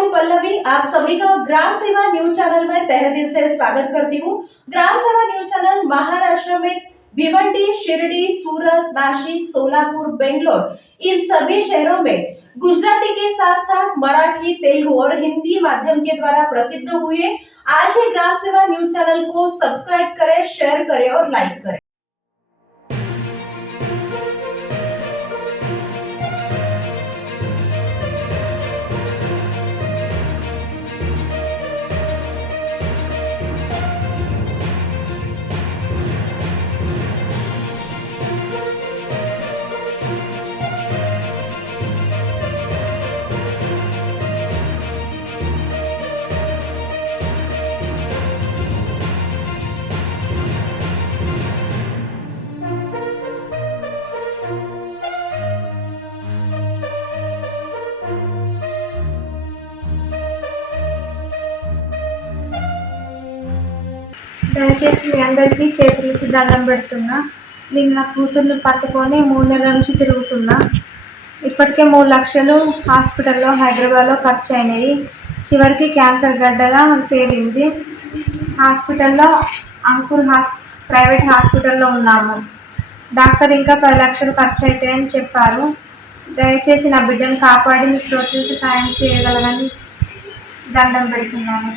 हूँ पल्लवी। आप सभी का ग्राम सेवा न्यूज चैनल में तहे दिल से स्वागत करती हूँ। ग्राम सेवा न्यूज चैनल महाराष्ट्र में भिवंडी, शिरडी, सूरत, नासिक, सोलापुर, बेंगलोर इन सभी शहरों में गुजराती के साथ साथ मराठी, तेलुगु और हिंदी माध्यम के द्वारा प्रसिद्ध हुए। आज ही ग्राम सेवा न्यूज चैनल को सब्सक्राइब करें, शेयर करें और लाइक करें। దయచేసి మీ అందరికీ చేతులకి దండం పెడుతున్నా. నేను నా కూతుర్ని పట్టుకొని 3 నెలల నుంచి తిరుగుతున్నా. ఇప్పటికే 3 లక్షలు హాస్పిటల్లో హైదరాబాద్లో ఖర్చు అయినాయి. చివరికి క్యాన్సర్ గడ్డగా తేలింది. హాస్పిటల్లో అంకుర్ ప్రైవేట్ హాస్పిటల్లో ఉన్నాము. డాక్టర్ ఇంకా 10 లక్షలు ఖర్చు అవుతాయని చెప్పారు. దయచేసి నా బిడ్డను కాపాడి మీకు తోచినంత సాయం చేయగలరని దండం పెడుతున్నాను.